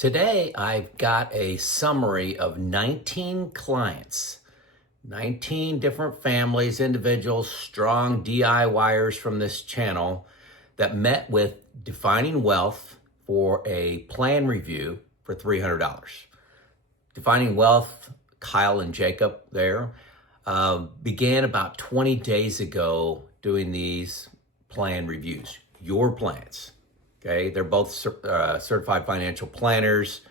Today, I've got a summary of 19 clients, 19 different families, individuals, strong DIYers from this channel that met with Defining Wealth for a plan review for $300. Defining Wealth, Kyle and Jacob there, began about 20 days ago doing these plan reviews, your plans. Okay, they're both certified financial planners,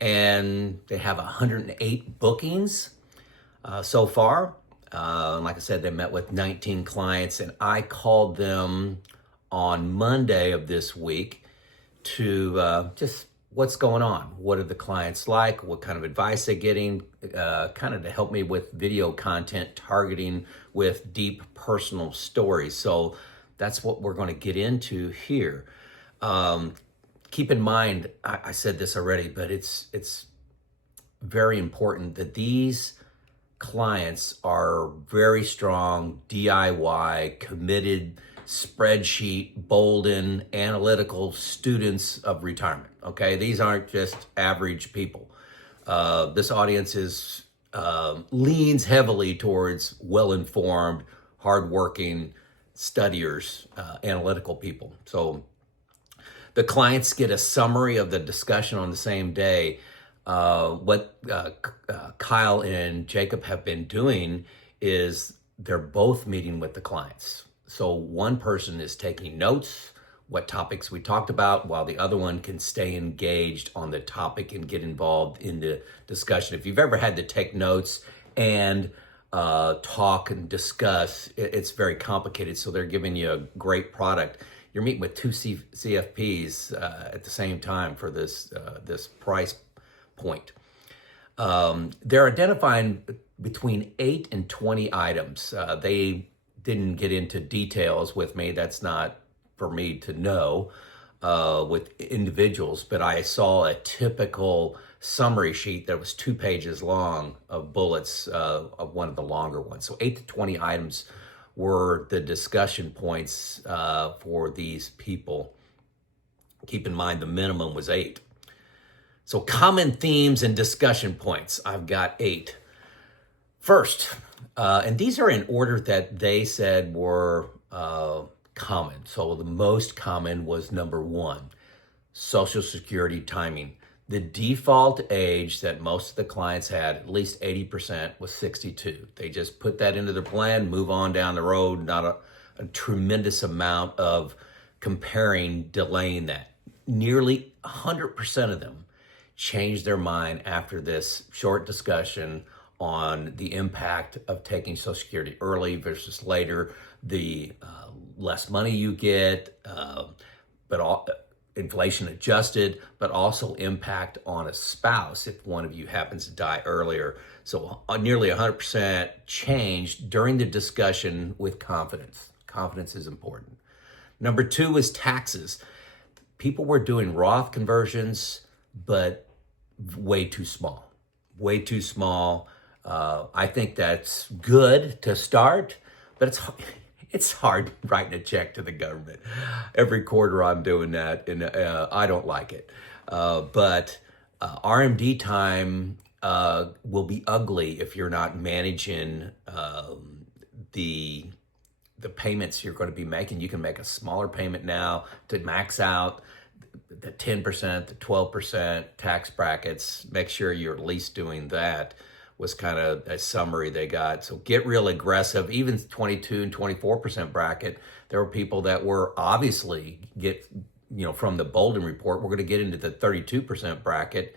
and they have 108 bookings so far. Like I said, they met with 19 clients, and I called them on Monday of this week to just what's going on. What are the clients like? What kind of advice they're getting? Kind of to help me with video content targeting with deep personal stories. So that's what we're going to get into here. Keep in mind, I said this already, but it's very important that these clients are very strong, DIY, committed, spreadsheet, Boldin, analytical students of retirement. Okay, these aren't just average people. This audience leans heavily towards well-informed, hardworking studiers, analytical people. So the clients get a summary of the discussion on the same day. What Kyle and Jacob have been doing is they're both meeting with the clients. So one person is taking notes, what topics we talked about, while the other one can stay engaged on the topic and get involved in the discussion. If you've ever had to take notes and talk and discuss, it's very complicated. So they're giving you a great product. You're meeting with two CFPs at the same time for this price point. They're identifying between 8 and 20 items. They didn't get into details with me. That's not for me to know with individuals, but I saw a typical summary sheet that was 2 pages long of bullets of one of the longer ones. So 8 to 20 items were the discussion points for these people. Keep in mind, the minimum was 8. So common themes and discussion points, I've got 8. First, and these are in order that they said were common. So the most common was number 1, Social Security timing. The default age that most of the clients had, at least 80%, was 62. They just put that into their plan, move on down the road, not a tremendous amount of comparing, delaying that. Nearly 100% of them changed their mind after this short discussion on the impact of taking Social Security early versus later, the less money you get, inflation adjusted, but also impact on a spouse if one of you happens to die earlier. So nearly 100% changed during the discussion with confidence. Confidence is important. Number 2 is taxes. People were doing Roth conversions, but way too small. Way too small. I think that's good to start, but it's hard writing a check to the government. Every quarter I'm doing that, and I don't like it. But RMD time will be ugly if you're not managing the payments you're going to be making. You can make a smaller payment now to max out the 10%, the 12% tax brackets. Make sure you're at least doing that. Was kind of a summary they got. So get real aggressive. Even 22 and 24% bracket, there were people that were obviously from the Boldin report, we're going to get into the 32% bracket,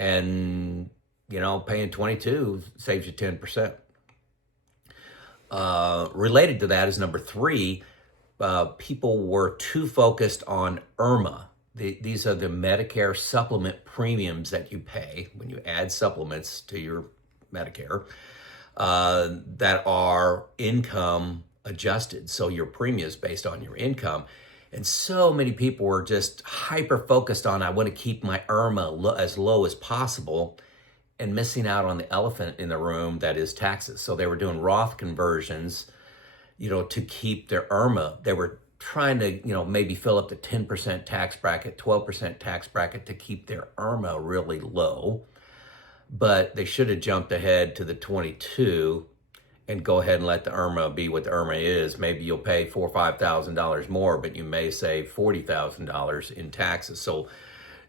and paying 22 saves you 10%. Related to that is number 3, people were too focused on IRMAA. These are the Medicare supplement premiums that you pay when you add supplements to your Medicare that are income adjusted. So your premium is based on your income. And so many people were just hyper focused on, I want to keep my IRMAA as low as possible, and missing out on the elephant in the room that is taxes. So they were doing Roth conversions, to keep their IRMAA. They were trying to, maybe fill up the 10% tax bracket, 12% tax bracket to keep their IRMAA really low. But they should have jumped ahead to the 22 and go ahead and let the IRMAA be what the IRMAA is. Maybe you'll pay $4,000 or $5,000 more, but you may save $40,000 in taxes. So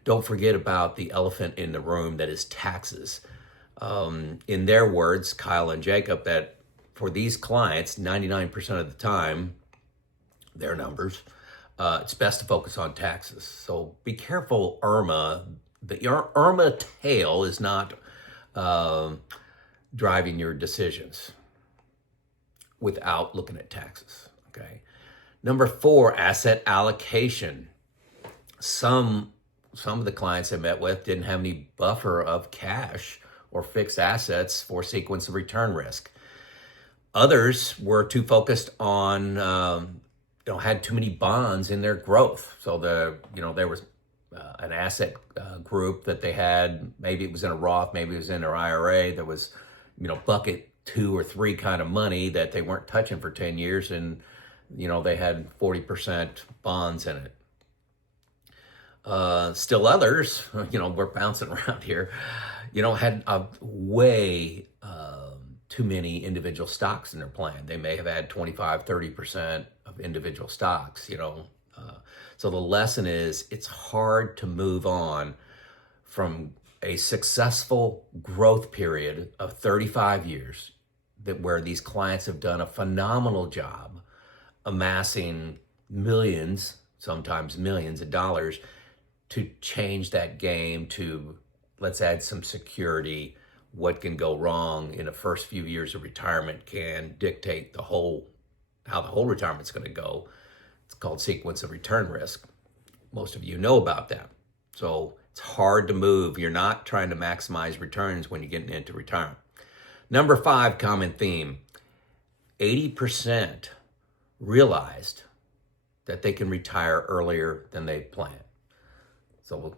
don't forget about the elephant in the room that is taxes. In their words, Kyle and Jacob, that for these clients, 99% of the time, their numbers, it's best to focus on taxes. So be careful, IRMAA. The IRMAA tail is not driving your decisions without looking at taxes, okay? Number 4, asset allocation. Some of the clients I met with didn't have any buffer of cash or fixed assets for sequence of return risk. Others were too focused on, had too many bonds in their growth. So there was an asset group that they had, maybe it was in a Roth, maybe it was in their IRA. There was, bucket 2 or 3 kind of money that they weren't touching for 10 years. And, they had 40% bonds in it. Still others, we're bouncing around here, had way too many individual stocks in their plan. They may have had 25, 30% of individual stocks, So the lesson is it's hard to move on from a successful growth period of 35 years where these clients have done a phenomenal job amassing millions, sometimes millions of dollars, to change that game to let's add some security. What can go wrong in the first few years of retirement can dictate how the whole retirement's going to go. It's called sequence of return risk. Most of you know about that. So it's hard to move. You're not trying to maximize returns when you're getting into retirement. Number 5 common theme, 80% realized that they can retire earlier than they planned. So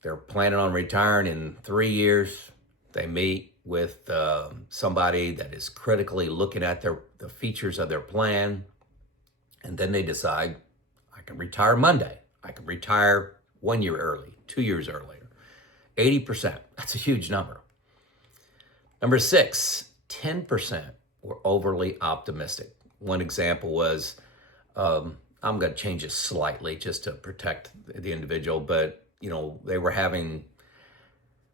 they're planning on retiring in 3 years. They meet with somebody that is critically looking at the features of their plan. And then they decide, I can retire Monday. I can retire 1 year early, 2 years earlier. 80%, that's a huge number. Number 6, 10% were overly optimistic. One example was, I'm going to change it slightly just to protect the individual, but they were having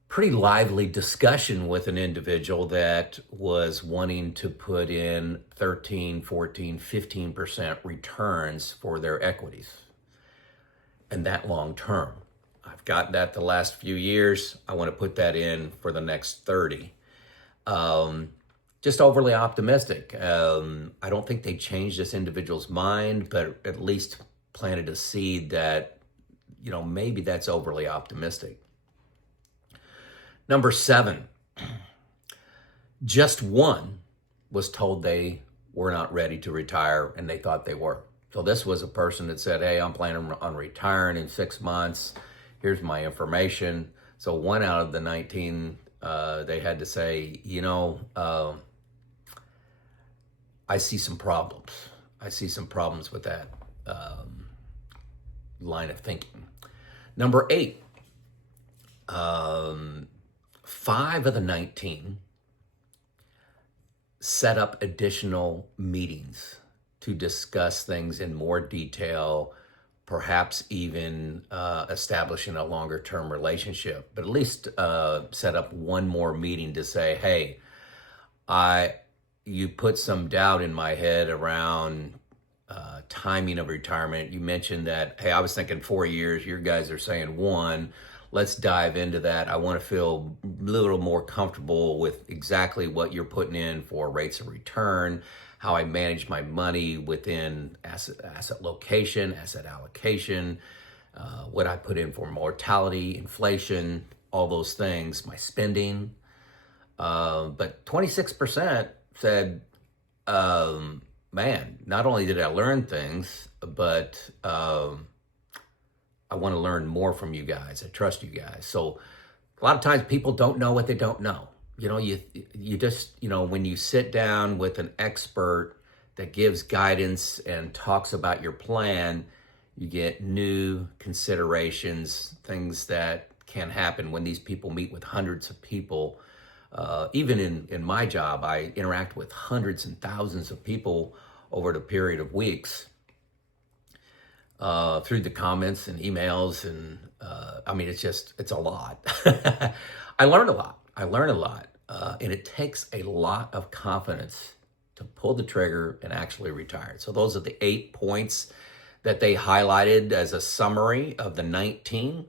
pretty lively discussion with an individual that was wanting to put in 13, 14, 15% returns for their equities. And that long term. I've gotten that the last few years. I want to put that in for the next 30. Just overly optimistic. I don't think they changed this individual's mind, but at least planted a seed that, maybe that's overly optimistic. Number 7, just one was told they were not ready to retire and they thought they were. So this was a person that said, hey, I'm planning on retiring in 6 months. Here's my information. So 1 out of the 19, they had to say, I see some problems. I see some problems with that line of thinking. Number 8, 5 of the 19 set up additional meetings to discuss things in more detail, perhaps even establishing a longer term relationship, but at least set up one more meeting to say, hey, you put some doubt in my head around timing of retirement. You mentioned that, hey, I was thinking 4 years, you guys are saying 1. Let's dive into that. I want to feel a little more comfortable with exactly what you're putting in for rates of return, how I manage my money within asset location, asset allocation, what I put in for mortality, inflation, all those things, my spending. But 26% said, man, not only did I learn things, but I want to learn more from you guys. I trust you guys. So a lot of times people don't know what they don't know. You just, when you sit down with an expert that gives guidance and talks about your plan, you get new considerations, things that can happen when these people meet with hundreds of people. Even in my job, I interact with hundreds and thousands of people over the period of weeks through the comments and emails. And I mean, it's a lot. I learn a lot. And it takes a lot of confidence to pull the trigger and actually retire. So those are the 8 points that they highlighted as a summary of the 19.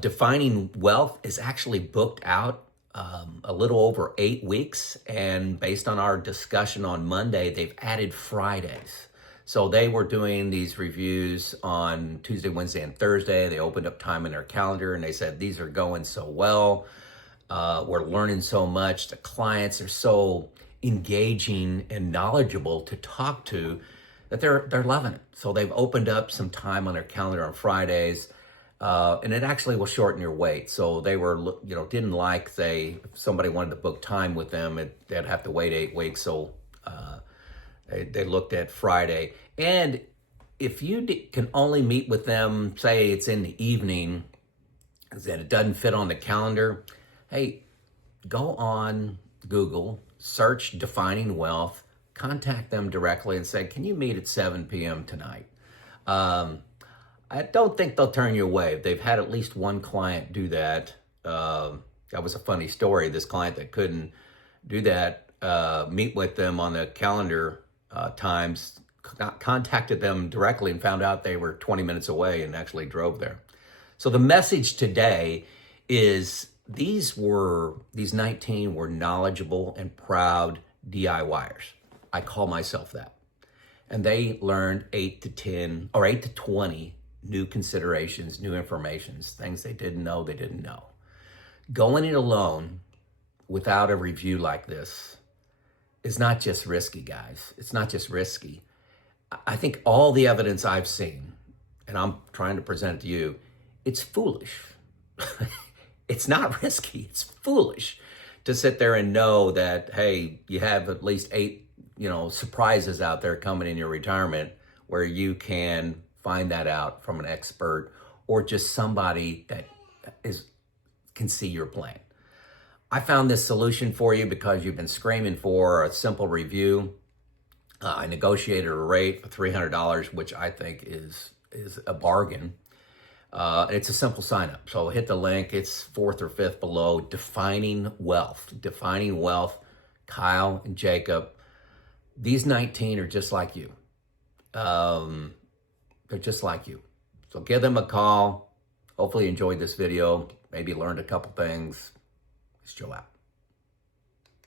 Defining wealth is actually booked out a little over 8 weeks. And based on our discussion on Monday, they've added Fridays. So they were doing these reviews on Tuesday, Wednesday, and Thursday. They opened up time in their calendar and they said, these are going so well. We're learning so much. The clients are so engaging and knowledgeable to talk to that they're loving it. So they've opened up some time on their calendar on Fridays, and it actually will shorten your wait. So they were, didn't like, if somebody wanted to book time with them, they'd have to wait 8 weeks. So they looked at Friday. And if you can only meet with them, say it's in the evening, that it doesn't fit on the calendar, hey, go on Google, search Defining Wealth, contact them directly and say, can you meet at 7 p.m. tonight? I don't think they'll turn you away. They've had at least one client do that. That was a funny story. This client that couldn't do that, meet with them on the calendar times, contacted them directly and found out they were 20 minutes away and actually drove there. So the message today is these 19 were knowledgeable and proud DIYers. I call myself that. And they learned 8 to 10 or 8 to 20 new considerations, new informations, things they didn't know. Going it alone without a review like this is not just risky, guys. It's not just risky. I think all the evidence I've seen, and I'm trying to present it to you, it's foolish. It's not risky. It's foolish to sit there and know that, hey, you have at least 8, surprises out there coming in your retirement where you can find that out from an expert or just somebody that can see your plan. I found this solution for you because you've been screaming for a simple review. I negotiated a rate for $300, which I think is a bargain. It's a simple sign up. So hit the link. It's 4th or 5th below. Defining Wealth. Defining Wealth. Kyle and Jacob. These 19 are just like you. They're just like you. So give them a call. Hopefully you enjoyed this video. Maybe learned a couple things. Let's chill out.